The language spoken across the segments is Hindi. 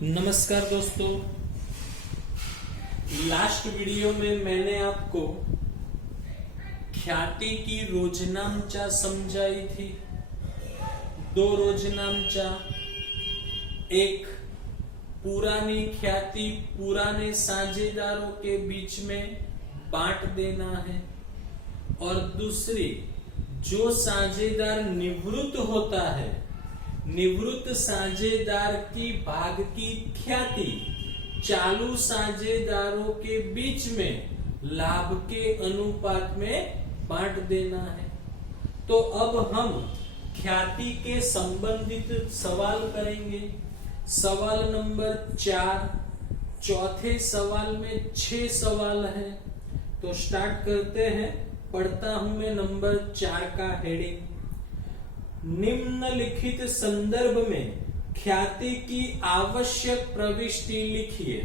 नमस्कार दोस्तों, लास्ट वीडियो में मैंने आपको ख्याति की रोजनामचा समझाई थी। दो रोजनामचा, एक पुरानी ख्याति पुराने साझेदारों के बीच में बांट देना है और दूसरी जो साझेदार निवृत्त होता है, निवृत्त साझेदार की भाग की ख्याति चालू साझेदारों के बीच में लाभ के अनुपात में बांट देना है। तो अब हम ख्याति के संबंधित सवाल करेंगे। सवाल नंबर 4। चौथे सवाल में 6 सवाल है, तो स्टार्ट करते हैं। पढ़ता हूं मैं नंबर 4 का हेडिंग। निम्नलिखित संदर्भ में ख्याति की आवश्यक प्रविष्टि लिखिए।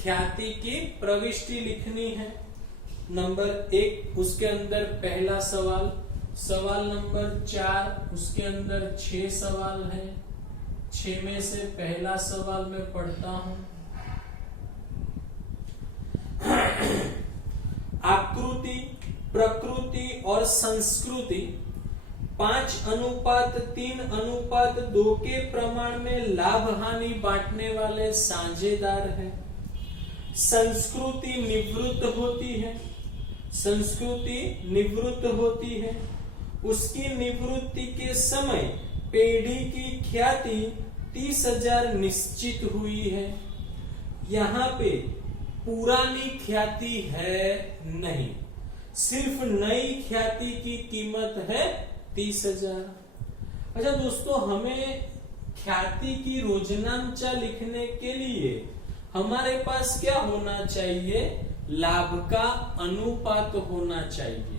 ख्याति की प्रविष्टि लिखनी है। नंबर 1, उसके अंदर पहला सवाल। सवाल नंबर 4, उसके अंदर 6 सवाल है। 6 में से पहला सवाल मैं पढ़ता हूं। आकृति, प्रकृति और संस्कृति 5:3:2 के प्रमाण में लाभ हानि बांटने वाले साझेदार हैं। संस्कृति निवृत्त होती है। संस्कृति निवृत्त होती है। उसकी निवृत्ति के समय पेढ़ी की ख्याति 30,000 निश्चित हुई है। यहाँ पे पुरानी ख्याति है नहीं, सिर्फ नई ख्याति की कीमत है 30,000। अच्छा दोस्तों, हमें ख्याति की रोजनामचा लिखने के लिए हमारे पास क्या होना चाहिए? लाभ का अनुपात होना चाहिए।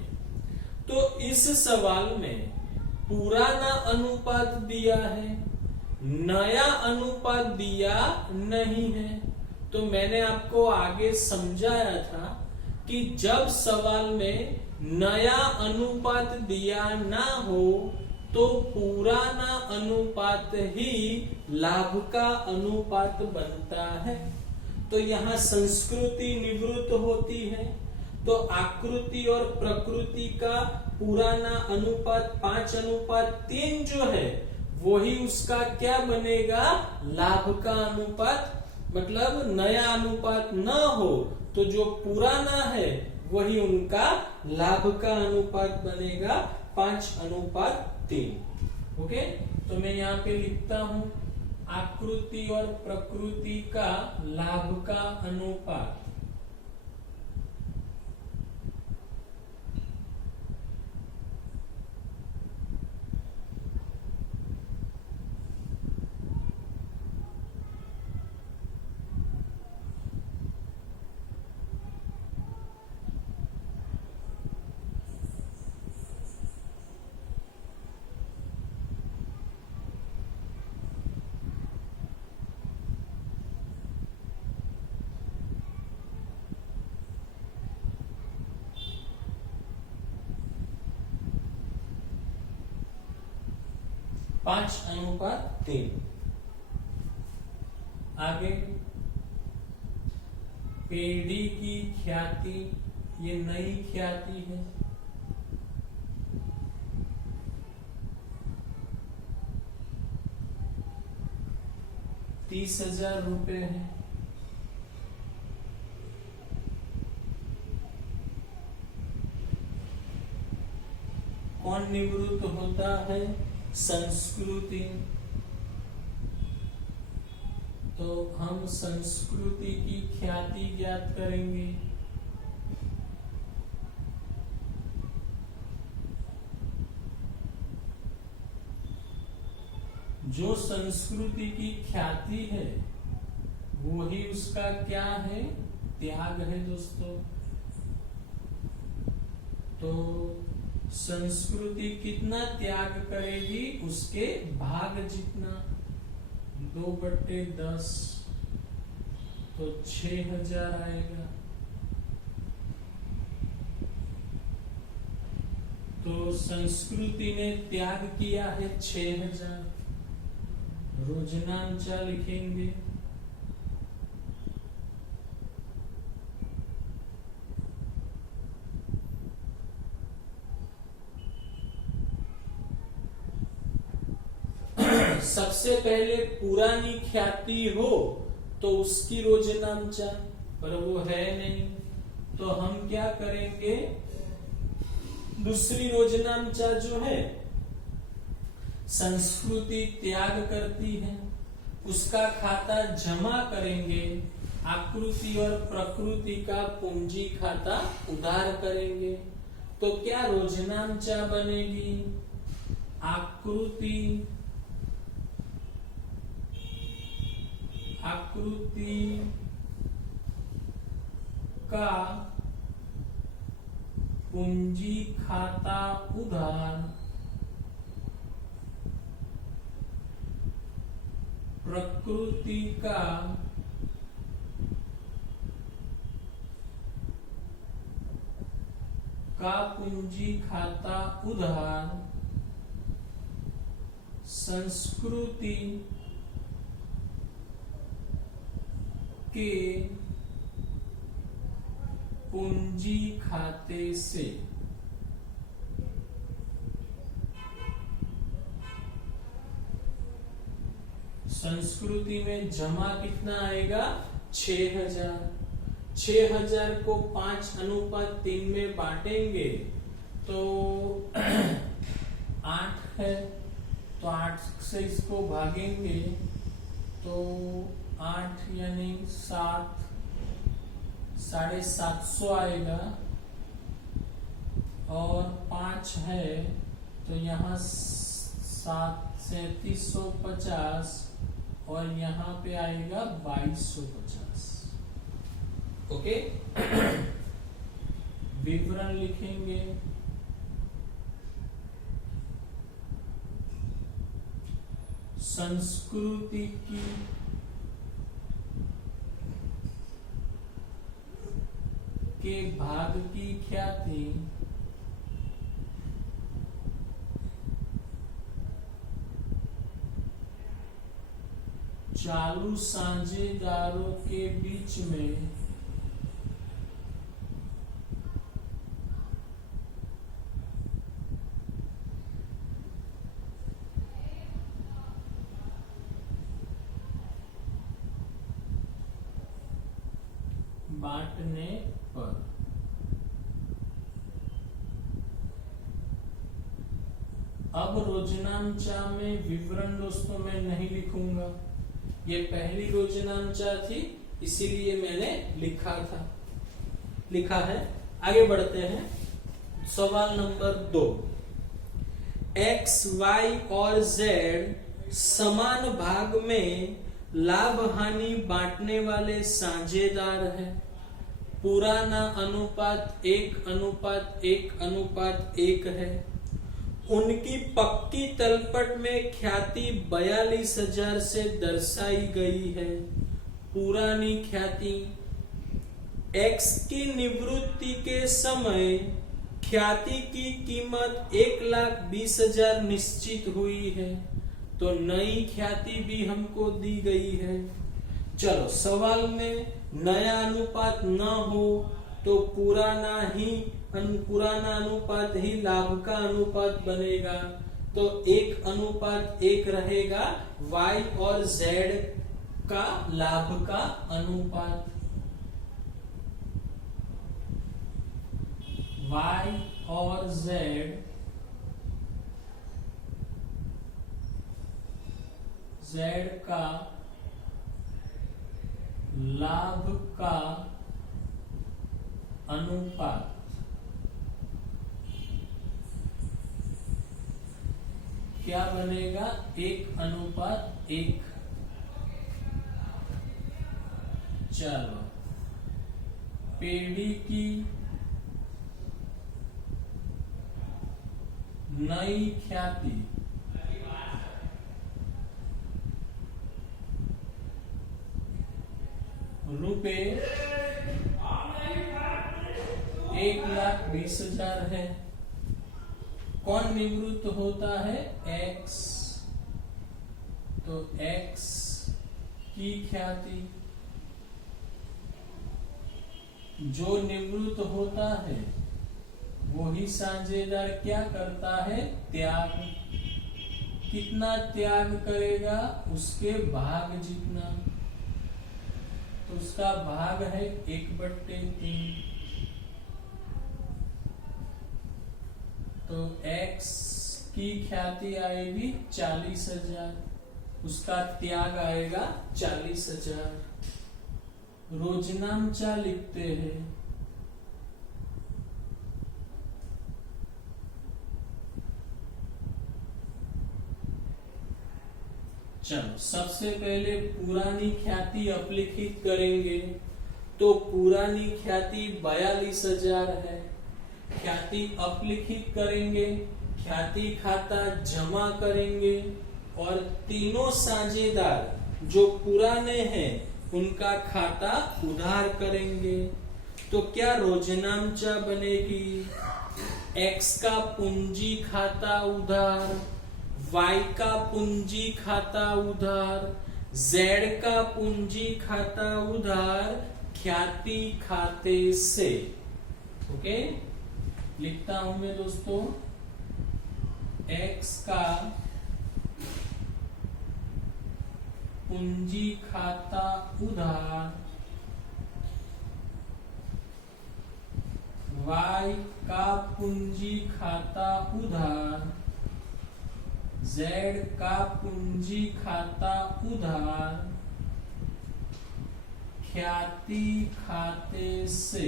तो इस सवाल में पुराना अनुपात दिया है, नया अनुपात दिया नहीं है। तो मैंने आपको आगे समझाया था कि जब सवाल में नया अनुपात दिया ना हो तो पुराना अनुपात ही लाभ का अनुपात बनता है। तो यहाँ संस्कृति निवृत्त होती है, तो आकृति और प्रकृति का पुराना अनुपात 5:3 जो है वही उसका क्या बनेगा? लाभ का अनुपात। मतलब नया अनुपात न हो तो जो पुराना है वही उनका लाभ का अनुपात बनेगा 5:3। ओके, तो मैं यहाँ पे लिखता हूं आकृति और प्रकृति का लाभ का अनुपात। पांच अनुपात 3। आगे पेढ़ी की ख्याति, ये नई ख्याति है। ₹30,000 है। कौन निवृत्त होता है? संस्कृति। तो हम संस्कृति की ख्याति ज्ञात करेंगे। जो संस्कृति की ख्याति है वही उसका क्या है? त्याग है दोस्तों। तो संस्कृति कितना त्याग करेगी? उसके भाग जितना, 2/10, तो 6,000 आएगा। तो संस्कृति ने त्याग किया है 6,000। रोजनांचा लिखेंगे। सबसे पहले पुरानी ख्याति हो तो उसकी रोजनामचा, पर वो है नहीं, तो हम क्या करेंगे, दूसरी रोजनामचा जो है संस्कृति त्याग करती है, उसका खाता जमा करेंगे, आकृति और प्रकृति का पूंजी खाता उधार करेंगे। तो क्या रोजनामचा बनेगी, आकृति का पूंजी खाता उधार, प्रकृति का पूंजी खाता उधार, संस्कृति के पूंजी खाते से। संस्कृति में जमा कितना आएगा, 6000। 6000 को 5:3 में बांटेंगे तो 8 है, तो 8 से इसको भागेंगे तो 8 यानी 7, 750 आएगा, और 5 है तो यहाँ 3750, और यहाँ पे आएगा 2250। ओके, विवरण लिखेंगे। संस्कृति की के भाग की ख्याति चालू साझेदारों के बीच में बांटने पर। अब रोजनामचा में विवरण दोस्तों मैं नहीं लिखूंगा, ये पहली रोजनामचा थी इसीलिए मैंने लिखा है। आगे बढ़ते हैं, सवाल नंबर 2। X, Y और Z समान भाग में लाभ हानि बांटने वाले साझेदार हैं। पुराना अनुपात 1:1:1 है। उनकी पक्की तलपट में ख्याति 42,000 से दर्शाई गई है। पुरानी ख्याति X की निवृत्ति के समय ख्याति की कीमत 1,20,000 निश्चित हुई है, तो नई ख्याति भी हमको दी गई है। चलो, सवाल में नया अनुपात न हो तो पुराना अनुपात ही लाभ का अनुपात बनेगा, तो 1:1 रहेगा Y और Z का लाभ का अनुपात। Y और Z का लाभ का अनुपात क्या बनेगा, 1:1। चलो, पेड़ी की नई ख्याति रुपए 1,20,000 है। कौन निवृत्त होता है, X, तो x की ख्याति, जो निवृत्त होता है वही साझेदार क्या करता है? त्याग। कितना त्याग करेगा? उसके भाग जितना, तो उसका भाग है 1/3। तो x की ख्याति आएगी 40,000, उसका त्याग आएगा 40,000। रोजनामचा लिखते हैं। चलो सबसे पहले पुरानी ख्याति अपलिखित करेंगे। तो पुरानी ख्याति 42,000 है। ख्याति अपलिखित करेंगे, ख्याति खाता जमा करेंगे और तीनों साझेदार जो पुराने हैं उनका खाता उधार करेंगे। तो क्या रोजनामचा बनेगी? x का पूंजी खाता उधार, y का पूंजी खाता उधार, z का पूंजी खाता उधार ख्याति खाते से। ओके, लिखता हूं मैं दोस्तों, x का पूंजी खाता उधार, y का पूंजी खाता उधार, z का पूंजी खाता उधार ख्याति खाते से।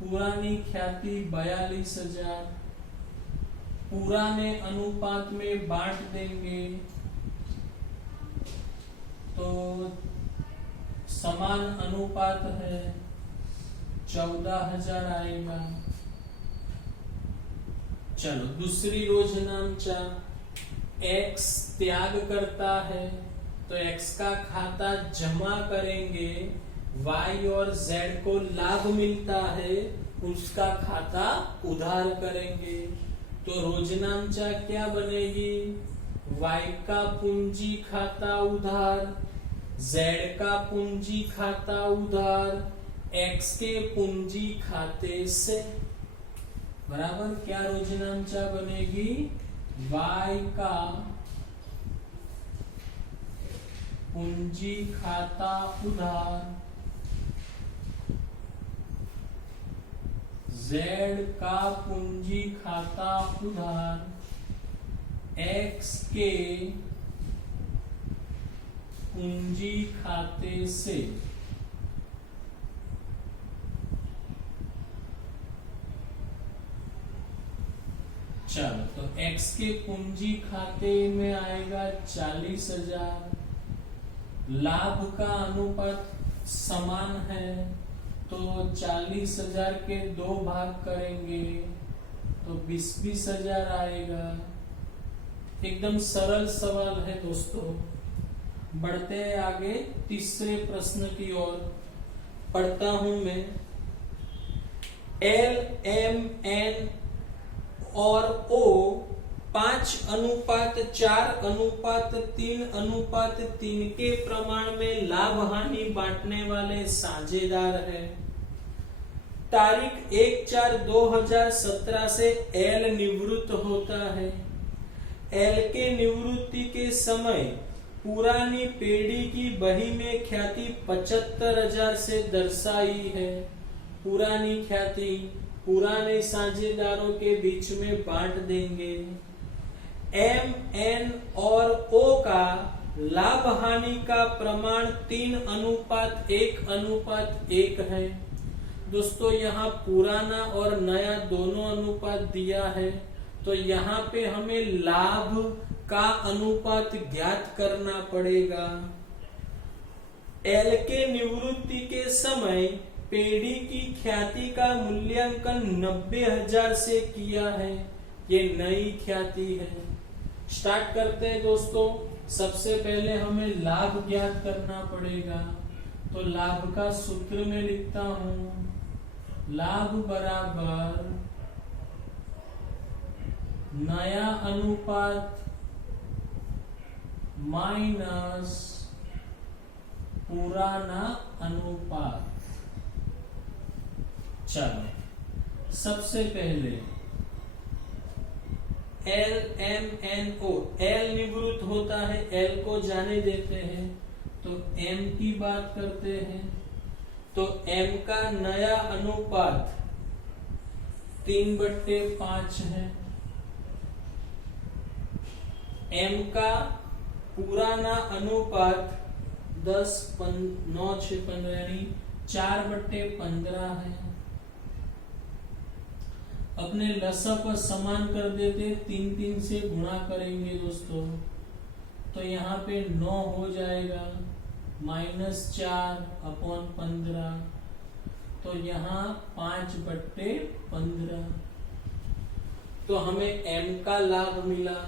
पुरानी ख्याति 42,000 पुराने अनुपात में बांट देंगे तो समान अनुपात है, 14,000 आएगा। चलो दूसरी रोजनामचा, x त्याग करता है तो x का खाता जमा करेंगे, y और z को लाभ मिलता है उसका खाता उधार करेंगे। तो रोजनामचा क्या बनेगी? y का पूंजी खाता उधार, z का पूंजी खाता उधार x के पूंजी खाते से। बराबर, क्या रोजनामचा बनेगी? y का पूंजी खाता उधार, z का पूंजी खाता उधार x के पूंजी खाते से। चलो तो x के पूंजी खाते में आएगा 40,000। लाभ का अनुपात समान है तो 40,000 के 2 भाग करेंगे तो 20,000 आएगा। एकदम सरल सवाल है दोस्तों। बढ़ते हैं आगे तीसरे प्रश्न की ओर। पढ़ता हूं मैं। L, M, N और O 5:4:3:3 के प्रमाण में लाभ हानि बांटने वाले साझेदार है। तारीख 1/4/2017 से L निवृत्त होता है। L के निवृत्ति के समय पुरानी पेढ़ी की बही में ख्याति 75,000 से दर्शाई है। पुरानी ख्याति पुराने साझेदारों के बीच में बांट देंगे। M, N और O का लाभ हानि का प्रमाण 3:1:1 है। दोस्तों यहाँ पुराना और नया दोनों अनुपात दिया है तो यहाँ पे हमें लाभ का अनुपात ज्ञात करना पड़ेगा। L के निवृत्ति के समय पेढ़ी की ख्याति का मूल्यांकन 90,000 से किया है। ये नई ख्याति है। स्टार्ट करते हैं दोस्तों। सबसे पहले हमें लाभ ज्ञात करना पड़ेगा तो लाभ का सूत्र में लिखता हूं। लाभ बराबर नया अनुपात माइनस पुराना अनुपात। चलो सबसे पहले L M N O, L निवृत्त होता है, एल को जाने देते हैं, तो एम की बात करते हैं। तो एम का नया अनुपात 3/5 है। एम का पुराना अनुपात 10, 9, 6, 15 यानी 4/15 है। अपने लसा पर समान कर देते, 3 से गुणा करेंगे दोस्तों, तो यहाँ पे 9 हो जाएगा, -4/15, तो यहाँ 5/15। तो हमें m का लाभ मिला।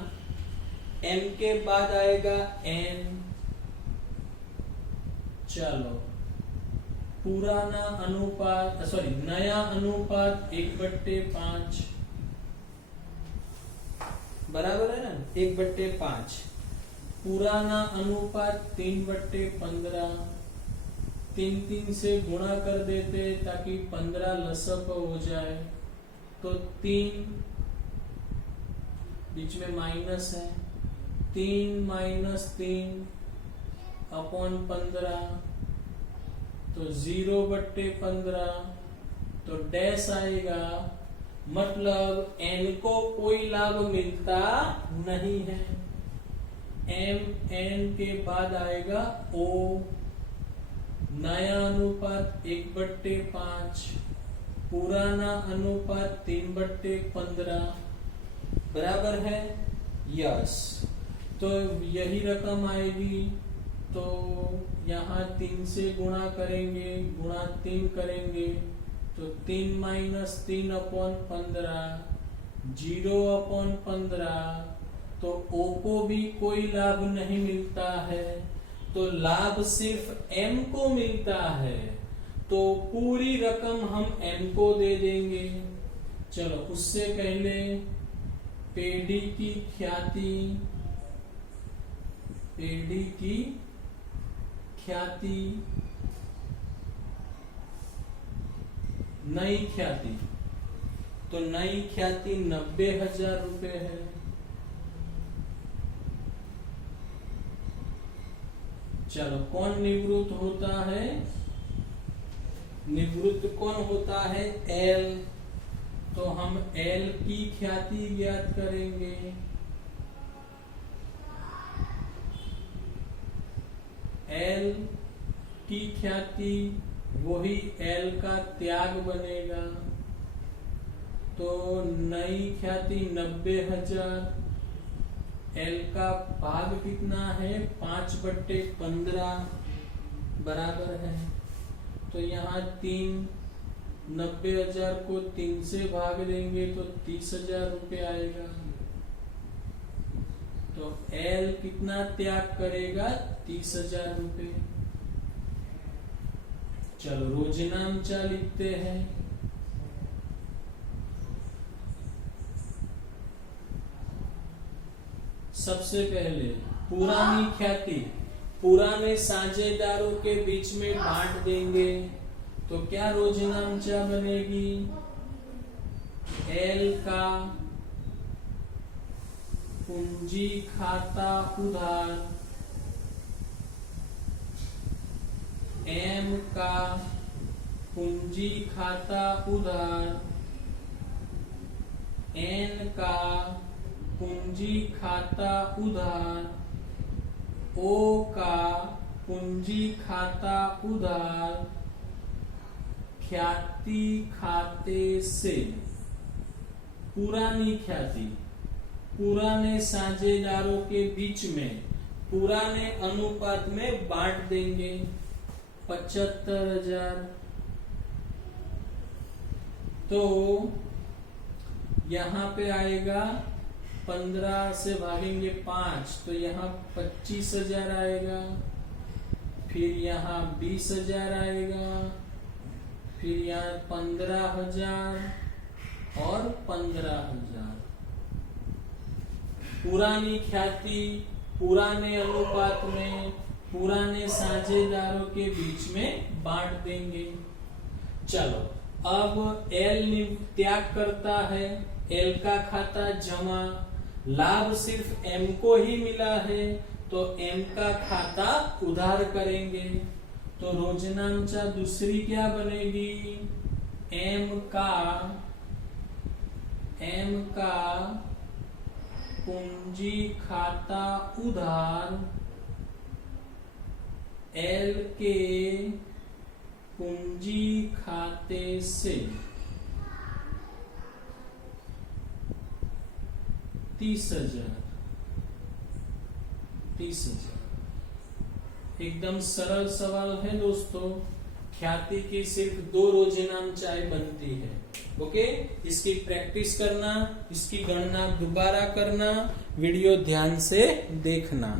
m के बाद आएगा n। चलो पुराना अनुपात नया अनुपात 1/5 बराबर है ना, 1/5। पुराना अनुपात 3/15, 3 से गुणा कर देते ताकि 15 लसप हो जाए, तो 3 बीच में माइनस है, 3 - 3/15, तो 0/15, तो डैश आएगा, मतलब n को कोई लाभ मिलता नहीं है। m n के बाद आएगा o, नया अनुपात 1/5, पुराना अनुपात 3/15 बराबर है, यस। तो यही रकम आएगी, तो यहाँ 3 से गुणा करेंगे, गुणा 3 करेंगे, तो 3 - 3/15, 0/15, तो o को भी कोई लाभ नहीं मिलता है, तो लाभ सिर्फ m को मिलता है, तो पूरी रकम हम m को दे देंगे। चलो उससे पहले पेड़ी की ख्याति, नई ख्याति, तो नई ख्याति 90,000 रुपए है। चलो कौन निवृत्त होता है? निवृत्त कौन होता है? एल। तो हम एल की ख्याति ज्ञात करेंगे। एल की ख्याति वही एल का त्याग बनेगा, तो नई ख्याति 90,000, एल का भाग कितना है? 5/15 बराबर है, तो यहाँ 90,000 को 3 से भाग देंगे तो 30,000 रुपये आएगा। तो एल कितना त्याग करेगा? 30,000 रुपये। चलो रोजनामचा लिखते हैं। सबसे पहले पुरानी ख्याति पुराने साझेदारों के बीच में बांट देंगे, तो क्या रोजनामचा बनेगी? एल का पूंजी खाता उधार, एम का पूंजी खाता उधार, एन का पूंजी खाता उधार, ओ का पूंजी खाता उधार, ख्याति खाते से। पुरानी ख्याति पुराने साझेदारों के बीच में पुराने अनुपात में बांट देंगे। 75,000, तो यहाँ पे आएगा 15 से भागेंगे 5, तो यहाँ 25,000 आएगा, फिर यहाँ 20,000 आएगा, फिर यहाँ 15,000 और 15,000। पुरानी ख्याति पुराने अनुपात में पुराने साझेदारों के बीच में बांट देंगे। चलो अब एल त्याग करता है, एल का खाता जमा, लाभ सिर्फ एम को ही मिला है तो एम का खाता उधार करेंगे। तो रोजनामचा दूसरी क्या बनेगी, एम का पूंजी खाता उधार एल के पूंजी खाते से 30,000। एकदम सरल सवाल है दोस्तों। ख्याति की सिर्फ 2 रोजनामचाएं बनती है। ओके, इसकी प्रैक्टिस करना, इसकी गणना दोबारा करना, वीडियो ध्यान से देखना।